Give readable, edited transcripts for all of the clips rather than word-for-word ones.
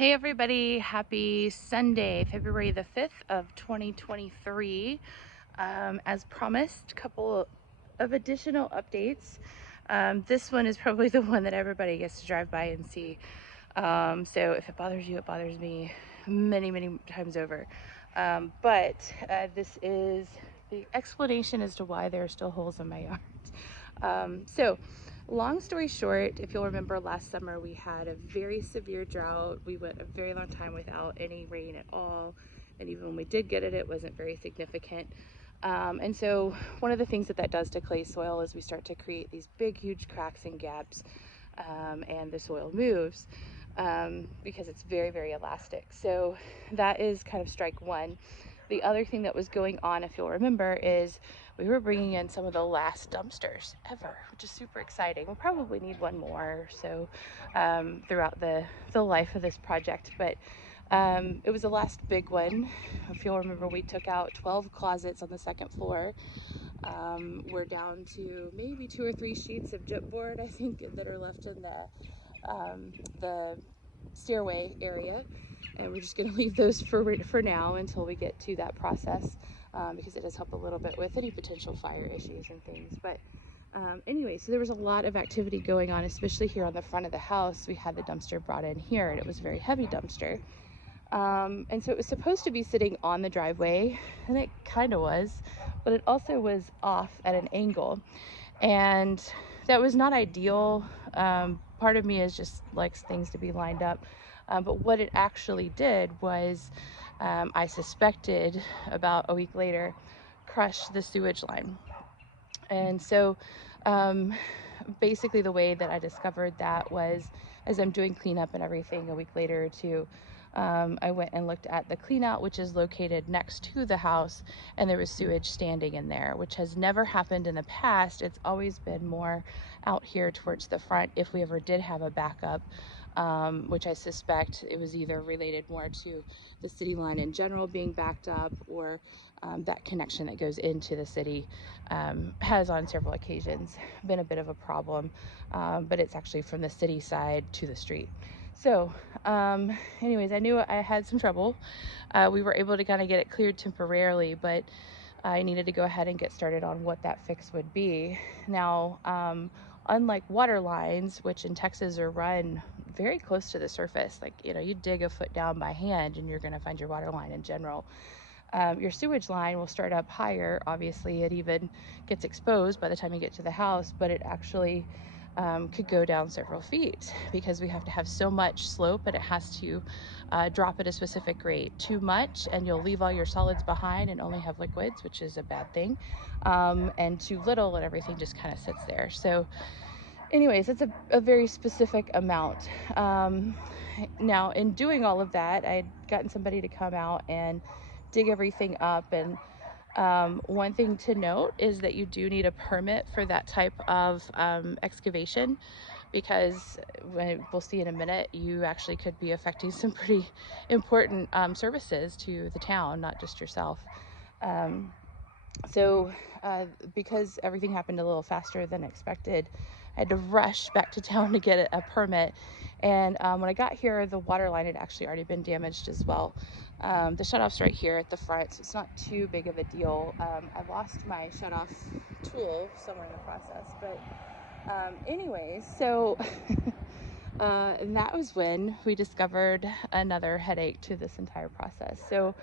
Hey everybody, happy Sunday, February the 5th of 2023. As promised, a couple of additional updates. This one is probably the one that everybody gets to drive by and see. So if it bothers you, it bothers me many times over. But this is the explanation as to why there are still holes in my yard. So long story short, if you'll remember last summer, we had a very severe drought. We went a very long time without any rain at all. And even when we did get it, it wasn't very significant. And so one of the things that does to clay soil is we start to create these big, huge cracks and gaps, and the soil moves because it's very elastic. So that is kind of strike one. The other thing that was going on, if you'll remember, is we were bringing in some of the last dumpsters ever, which is super exciting. We'll probably need one more or so throughout the life of this project, but it was the last big one. If you'll remember, we took out 12 closets on the second floor. We're down to maybe 2 or 3 sheets of gypboard, I think, that are left in the stairway area, and we're just going to leave those for now until we get to that process, because it does help a little bit with any potential fire issues and things. But anyway, so there was a lot of activity going on, especially here on the front of the house. We had the dumpster brought in here, and it was a very heavy dumpster. And so it was supposed to be sitting on the driveway, and it kind of was, but it also was off at an angle, and that was not ideal. Part of me is just likes things to be lined up, but what it actually did was, I suspected about a week later, crush the sewage line. And so basically the way that I discovered that was, as I'm doing cleanup and everything a week later or two, I went and looked at the cleanout, which is located next to the house, and there was sewage standing in there, which has never happened in the past. It's always been more out here towards the front if we ever did have a backup, which I suspect it was either related more to the city line in general being backed up, or that connection that goes into the city has on several occasions been a bit of a problem, but it's actually from the city side to the street. So anyways, I knew I had some trouble. We were able to kind of get it cleared temporarily, but I needed to go ahead and get started on what that fix would be. Now, unlike water lines, which in Texas are run very close to the surface, like, you dig a foot down by hand and you're going to find your water line in general. Your sewage line will start up higher. Obviously, it even gets exposed by the time you get to the house, but it actually could go down several feet because we have to have so much slope, and it has to drop at a specific rate. Too much and you'll leave all your solids behind and only have liquids, which is a bad thing, and too little and everything just kind of sits there. So anyways, it's a very specific amount. Now, in doing all of that, I'd gotten somebody to come out and dig everything up, and one thing to note is that you do need a permit for that type of excavation, because we'll see in a minute, you actually could be affecting some pretty important services to the town, not just yourself. So because everything happened a little faster than expected, I had to rush back to town to get a permit. And when I got here, the water line had actually already been damaged as well. The shutoff's right here at the front, so it's not too big of a deal. I lost my shutoff tool somewhere in the process, but anyways, so and that was when we discovered another headache to this entire process. So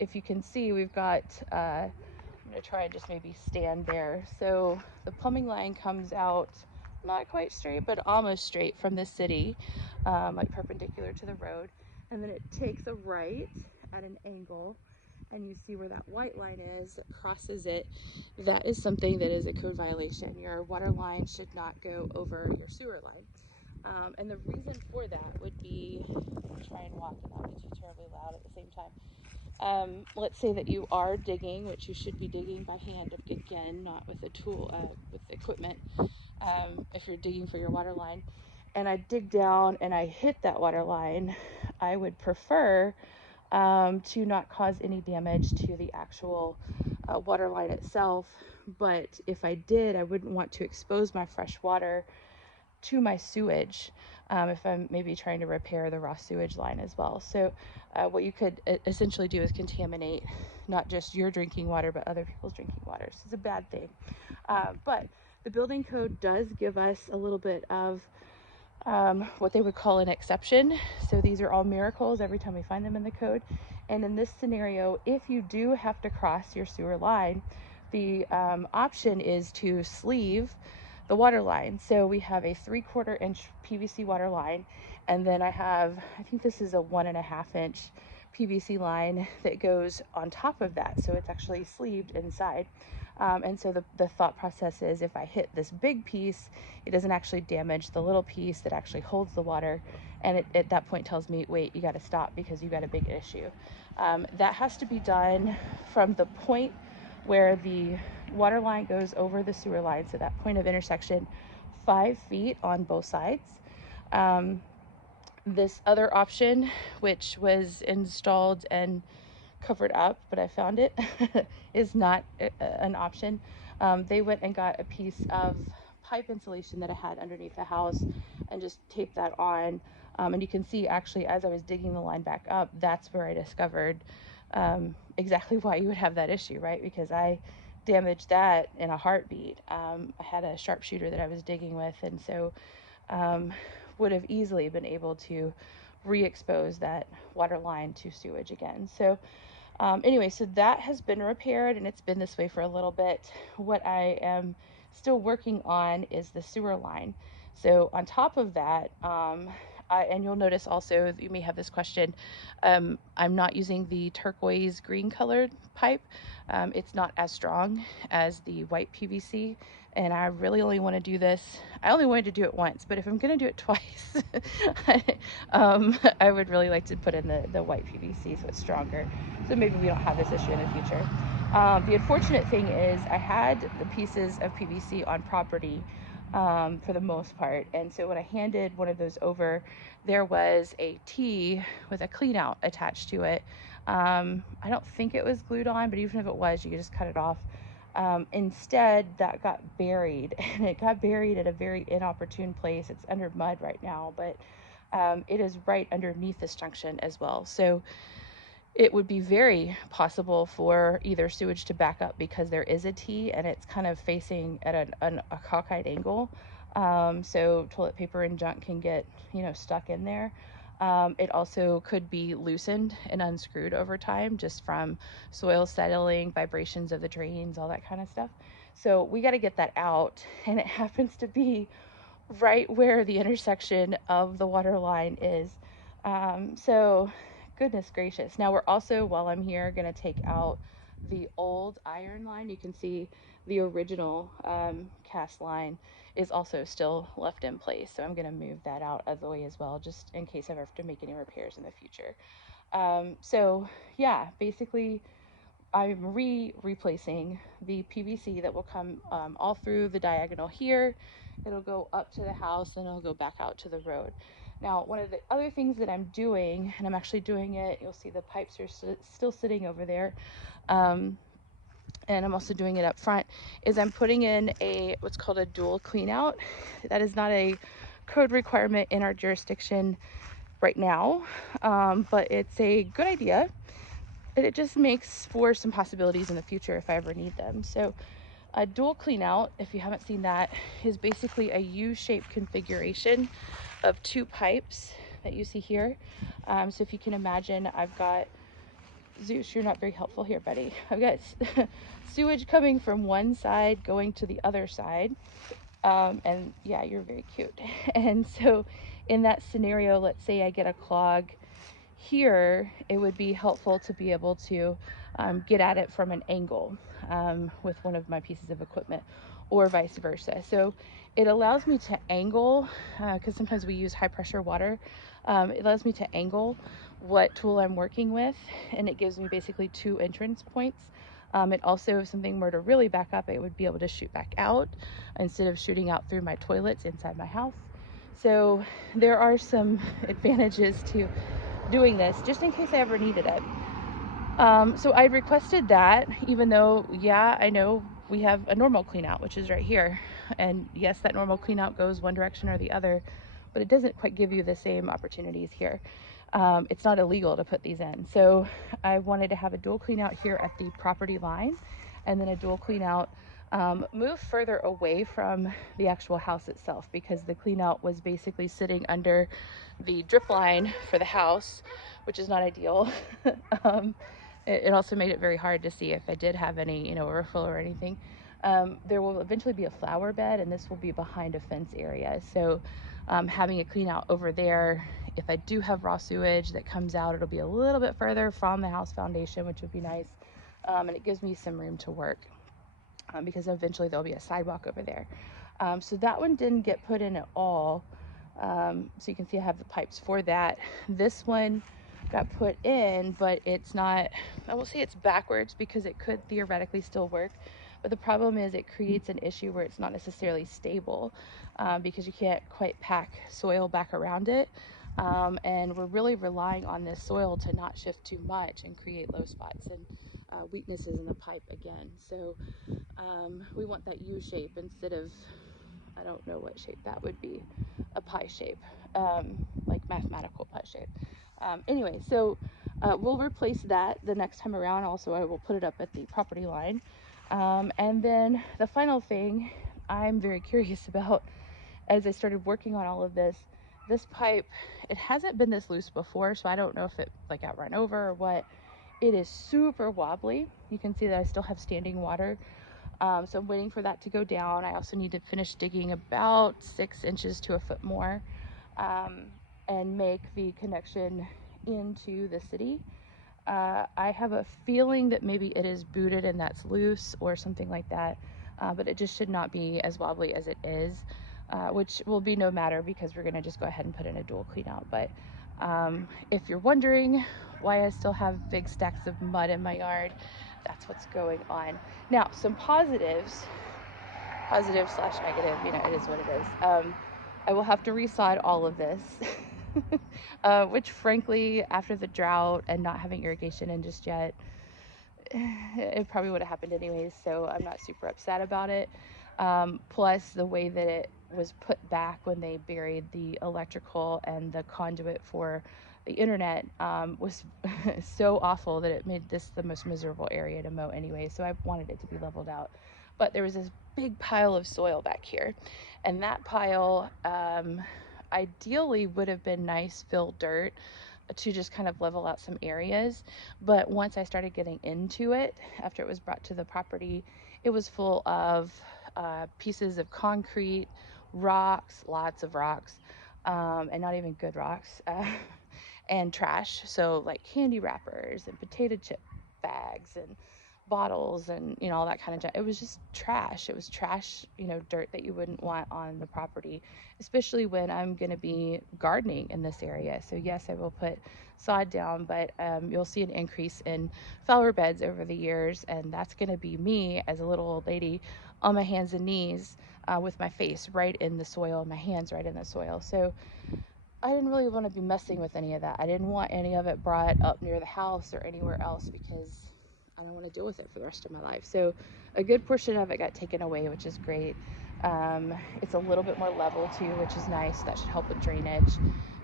if you can see, we've got I'm going to try and just maybe stand there. So the plumbing line comes out not quite straight, but almost straight from the city, like perpendicular to the road. And then it takes a right at an angle, and you see where that white line is, that crosses it. That is something that is a code violation. Your water line should not go over your sewer line. And the reason for that would be, I'll try and walk and not be too terribly loud at the same time. Let's say that you are digging, which you should be digging by hand, again, not with a tool, with equipment, if you're digging for your water line, and I dig down and I hit that water line, I would prefer to not cause any damage to the actual water line itself. But if I did, I wouldn't want to expose my fresh water to my sewage, if I'm maybe trying to repair the raw sewage line as well. So what you could essentially do is contaminate not just your drinking water, but other people's drinking water. So it's a bad thing. But the building code does give us a little bit of what they would call an exception. So these are all miracles every time we find them in the code. And in this scenario, if you do have to cross your sewer line, the option is to sleeve the water line. So we have a 3/4 inch PVC water line, and then I think this is a 1.5 inch PVC line that goes on top of that. So it's actually sleeved inside. And so the thought process is, if I hit this big piece, it doesn't actually damage the little piece that actually holds the water. And it at that point tells me, wait, you got to stop because you got a big issue. That has to be done from the point where the water line goes over the sewer line. So that point of intersection, 5 feet on both sides. This other option, which was installed and covered up, but I found it, is not an option. They went and got a piece of pipe insulation that I had underneath the house and just taped that on. And you can see, actually, as I was digging the line back up, that's where I discovered exactly why you would have that issue, right? Because I damaged that in a heartbeat. I had a sharpshooter that I was digging with, and so would have easily been able to re-expose that water line to sewage again. So anyway, so that has been repaired, and it's been this way for a little bit. What I am still working on is the sewer line. So on top of that, and you'll notice also, you may have this question, I'm not using the turquoise green colored pipe. It's not as strong as the white PVC, and I really only want to do this. I only wanted to do it once, but if I'm going to do it twice, I would really like to put in the white PVC so it's stronger. So maybe we don't have this issue in the future. The unfortunate thing is I had the pieces of PVC on property for the most part. And so when I handed one of those over, there was a T with a clean out attached to it. I don't think it was glued on, but even if it was, you could just cut it off. Instead, that got buried, and it got buried at a very inopportune place. It's under mud right now, but it is right underneath this junction as well. So it would be very possible for either sewage to back up because there is a T and it's kind of facing at a cockeyed angle. So toilet paper and junk can get, stuck in there. It also could be loosened and unscrewed over time just from soil settling, vibrations of the drains, all that kind of stuff. So we got to get that out, and it happens to be right where the intersection of the water line is. So goodness gracious. Now we're also, while I'm here, going to take out the old iron line. You can see the original cast line is also still left in place. So I'm going to move that out of the way as well, just in case I have to make any repairs in the future. So yeah, basically I'm replacing the PVC that will come all through the diagonal here. It'll go up to the house and it'll go back out to the road. Now, one of the other things that I'm doing, and I'm actually doing it, you'll see the pipes are still sitting over there, and I'm also doing it up front, is I'm putting in what's called a dual clean out. That is not a code requirement in our jurisdiction right now, but it's a good idea. And it just makes for some possibilities in the future if I ever need them. So a dual clean out, if you haven't seen that, is basically a U-shaped configuration of 2 pipes that you see here. So if you can imagine, I've got, Zeus, you're not very helpful here, buddy. I've got sewage coming from one side going to the other side. And yeah, you're very cute. And so in that scenario, let's say I get a clog here, it would be helpful to be able to get at it from an angle with one of my pieces of equipment, or vice versa. So it allows me to angle, because sometimes we use high pressure water. It allows me to angle what tool I'm working with, and it gives me basically 2 entrance points. It also, if something were to really back up, it would be able to shoot back out instead of shooting out through my toilets inside my house. So there are some advantages to doing this, just in case I ever needed it. So I requested that, even though, yeah, I know we have a normal clean out, which is right here. And yes, that normal clean out goes one direction or the other, but it doesn't quite give you the same opportunities here. It's not illegal to put these in. So I wanted to have a dual clean out here at the property line, and then a dual clean out move further away from the actual house itself, because the clean out was basically sitting under the drip line for the house, which is not ideal. It also made it very hard to see if I did have any, overflow or anything. There will eventually be a flower bed, and this will be behind a fence area. So having a clean out over there, if I do have raw sewage that comes out, it'll be a little bit further from the house foundation, which would be nice. And it gives me some room to work, because eventually there'll be a sidewalk over there. So that one didn't get put in at all. So you can see I have the pipes for that. This one got put in, but it's not, I won't say it's backwards, because it could theoretically still work. But the problem is it creates an issue where it's not necessarily stable, because you can't quite pack soil back around it. And we're really relying on this soil to not shift too much and create low spots and weaknesses in the pipe again. So we want that U shape instead of, I don't know what shape that would be, a pie shape, like mathematical pie shape. Anyway, so we'll replace that the next time around. Also, I will put it up at the property line. And then the final thing I'm very curious about, as I started working on all of this pipe, it hasn't been this loose before, so I don't know if it like got run over or what. It is super wobbly. You can see that I still have standing water. So I'm waiting for that to go down. I also need to finish digging about 6 inches to a foot more, and make the connection into the city. I have a feeling that maybe it is booted and that's loose or something like that, but it just should not be as wobbly as it is, which will be no matter, because we're going to just go ahead and put in a dual clean out. But if you're wondering why I still have big stacks of mud in my yard, that's what's going on. Now, some positives slash negative, it is what it is. I will have to resod all of this, which frankly, after the drought and not having irrigation in just yet, it probably would have happened anyways, so I'm not super upset about it. Plus, the way that it was put back when they buried the electrical and the conduit for the internet was so awful that it made this the most miserable area to mow anyway, so I wanted it to be leveled out. But there was this big pile of soil back here, and that pile ideally would have been nice filled dirt to just kind of level out some areas. But once I started getting into it, after it was brought to the property, it was full of pieces of concrete, rocks, lots of rocks, and not even good rocks, and trash. So like candy wrappers and potato chip bags and bottles and all that kind of junk. It was just trash. It was trash, dirt that you wouldn't want on the property, especially when I'm going to be gardening in this area. So yes, I will put sod down, but you'll see an increase in flower beds over the years, and that's going to be me as a little old lady on my hands and knees, with my face right in the soil and my hands right in the soil. So I didn't really want to be messing with any of that. I didn't want any of it brought up near the house or anywhere else, because I don't want to deal with it for the rest of my life. So a good portion of it got taken away, which is great. It's a little bit more level too, which is nice. That should help with drainage.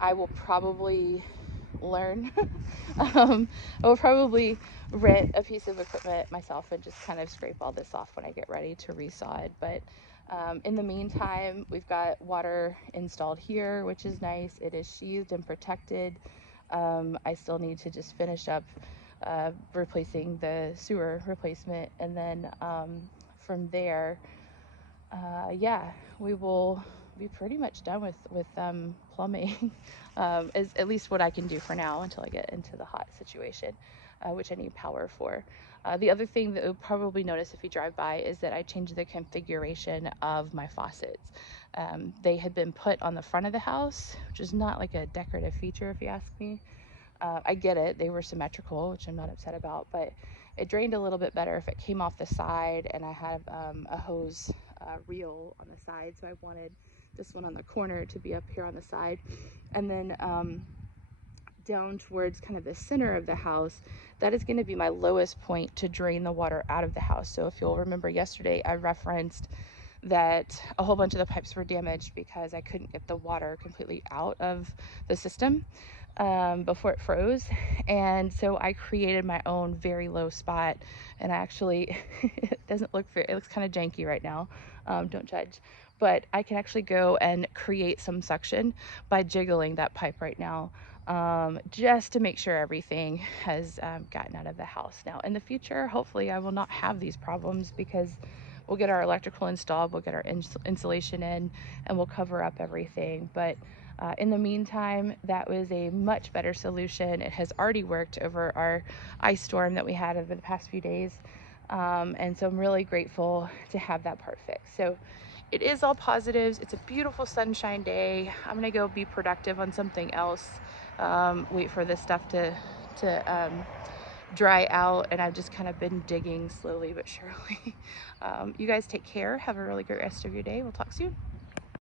I will probably learn. I will probably rent a piece of equipment myself and just kind of scrape all this off when I get ready to resod. But in the meantime, we've got water installed here, which is nice. It is sheathed and protected. I still need to just finish up replacing the sewer replacement, and then from there, yeah, we will be pretty much done with plumbing, is at least what I can do for now until I get into the hot situation, which I need power for. The other thing that you'll probably notice if you drive by is that I changed the configuration of my faucets. They had been put on the front of the house, which is not like a decorative feature if you ask me. I get it, they were symmetrical, which I'm not upset about, but it drained a little bit better if it came off the side, and I have a hose reel on the side, so I wanted this one on the corner to be up here on the side. And then down towards kind of the center of the house, that is going to be my lowest point to drain the water out of the house. So if you'll remember yesterday, I referenced that a whole bunch of the pipes were damaged because I couldn't get the water completely out of the system before it froze. And so I created my own very low spot, and I actually, it doesn't look very, it looks kind of janky right now, don't judge, but I can actually go and create some suction by jiggling that pipe right now, just to make sure everything has gotten out of the house. Now in the future, hopefully I will not have these problems, because we'll get our electrical installed, we'll get our insulation in, and we'll cover up everything. But in the meantime, that was a much better solution. It has already worked over our ice storm that we had over the past few days. And so I'm really grateful to have that part fixed. So it is all positives. It's a beautiful sunshine day. I'm gonna go be productive on something else. Wait for this stuff to dry out, and I've just kind of been digging slowly but surely. You guys take care. Have a really great rest of your day. We'll talk soon.